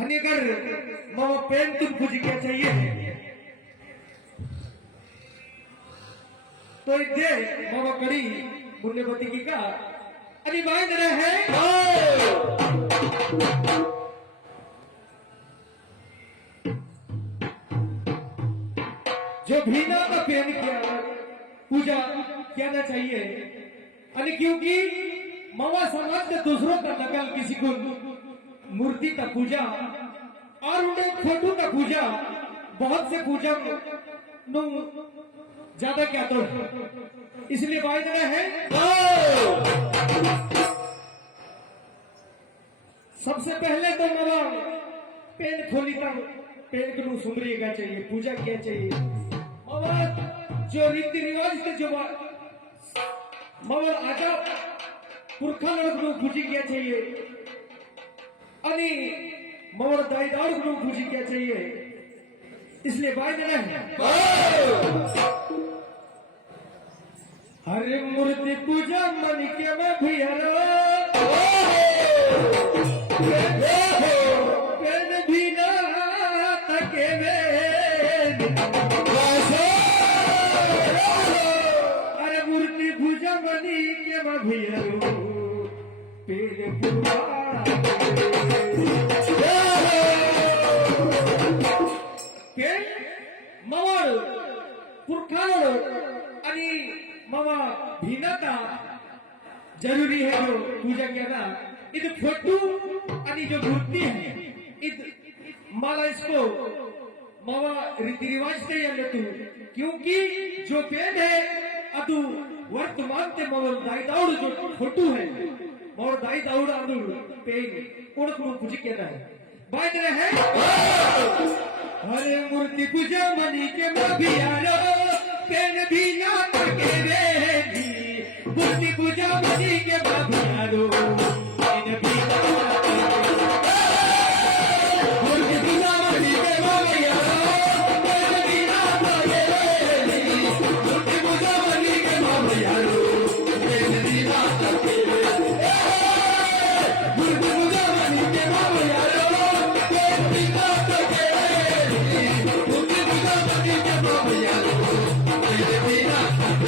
आणि अगर मामा पेन तुमको जी क्या चाहिए तो दे मामा कड़ी पुण्यवती की का अभी मांग रहे हैं जो भीना का पेन किया पूजा कहना चाहिए अरे क्योंकि मामा समाज के दूसरों का नकल किसी को मूर्ति का पूजा और उन्हें फोटो का पूजा बहुत से पूजा नु ज्यादा क्या तो इसलिए बात है सबसे पहले तो मामा पेन खोली था पेन को सुमरिएगा चाहिए पूजा क्या चाहिए मामा जो रीति रिवाज के जो मामा आजा पुरखा लोग पूजी क्या चाहिए अनि मवर दाईदार को पूजी क्या चाहिए इसलिए बात है हरे मूर्ति पूजा मन के मैं भैया पेन भी ना तके अरे मूर्ति पूजा मनी के मैं भैया पेन पूजा मवर पुरखालो आणि मामा भिन्नता जरूरी है जो पूजा करना इत फोटो आणि जो मूर्ति है इत माला इसको मामा रीति रिवाज से या तू क्योंकि जो पेन है अतु वर्तमान ते मवर दाई दाउड जो फोटो है मवर दाई दाउड अनु पेन कोण कोण पूजा करना है बात है हरे मूर्ति पूजा मनी के मभियारो पेन भी ना के रेली मूर्ति पूजा मनी के मभियारो पेन भी ना मूर्ति पूजा मनी के मभियारो पेन भी ना के रेली मूर्ति पूजा मनी के मभियारो पेन भी ना के मूर्ति पूजा मनी के मभियारो पेन भी ना के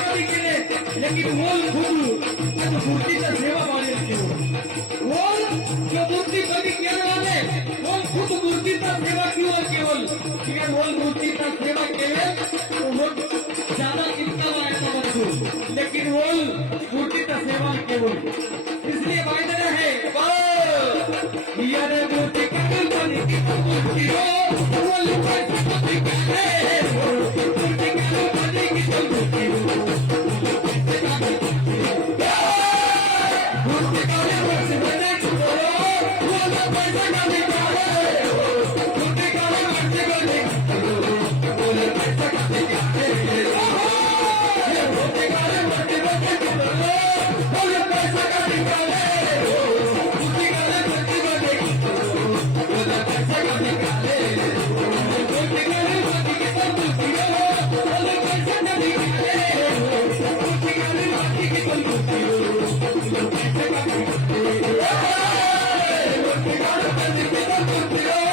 लेकिन बोल खुद मूर्ति का सेवा वाले बोल जो मूर्ति कभी कहने वाले बोल खुद मूर्ति का सेवा क्यों केवल अगर बोल मूर्ति का सेवा केवल तो वो ज्यादा इनकम आएगा मजदूर लेकिन बोल मूर्ति का सेवा केवल इसलिए वायदा है यार मूर्ति का मूर्ति हो बोल मूर्ति का मूर्ति हो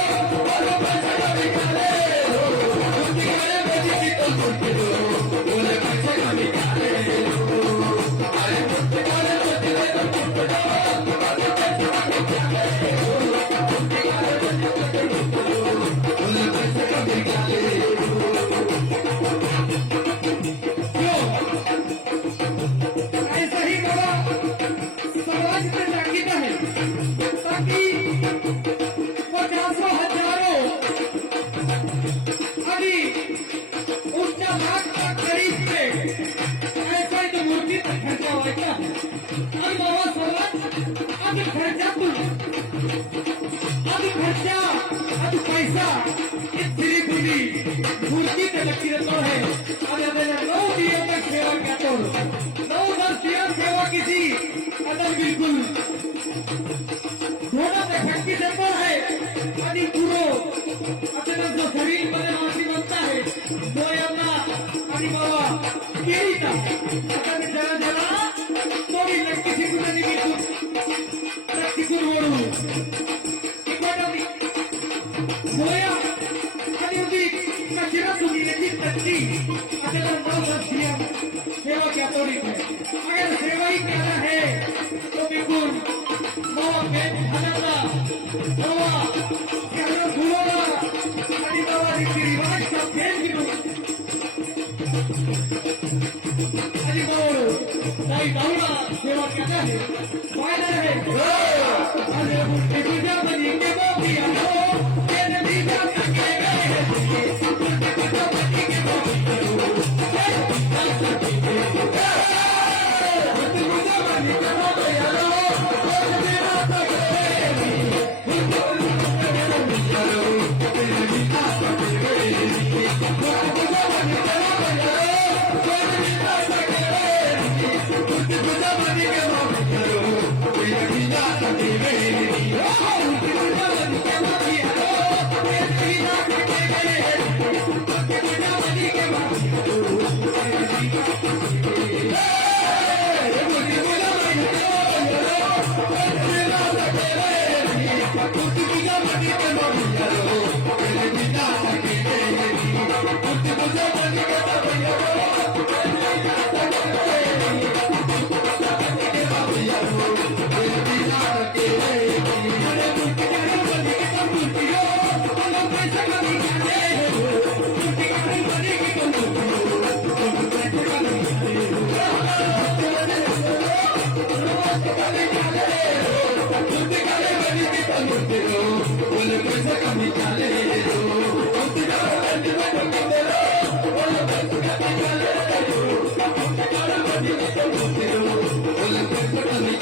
आणि बाबा सर्वात आधी खर्चातून आधी खर्चा आधी पैसा इतनी बुरी मूर्ति पे लगी रहता है और अगर 9 दिनों तक सेवा किया तो 9-10 दिनों सेवा की थी अदर बिल्कुल दोनों पे खटकी से पर है आणि पुरो अपना जो शरीर मध्ये मानसी बनता है वो यमना आणि बाबा केरीता आता मी जरा जरा थोडी लटकी शिकून निघून प्रॅक्टिकल वळू इकडे गोया आणि उदी कचरा तुम्ही लेकिन तत्ती अगर 9-10 दिया सेवा क्या तोड़ी है अगर सेवा ही करना है तो बिल्कुल बाबा पेट खाना बाबा क्या भूलोगा आणि बाबा रीति रिवाज का पेट गिरो आणि बाबा कोई बाबा सेवा करना है फायदा है अरे मुझे तुझे बनी के बाबी आलो ये नदी का के Hola,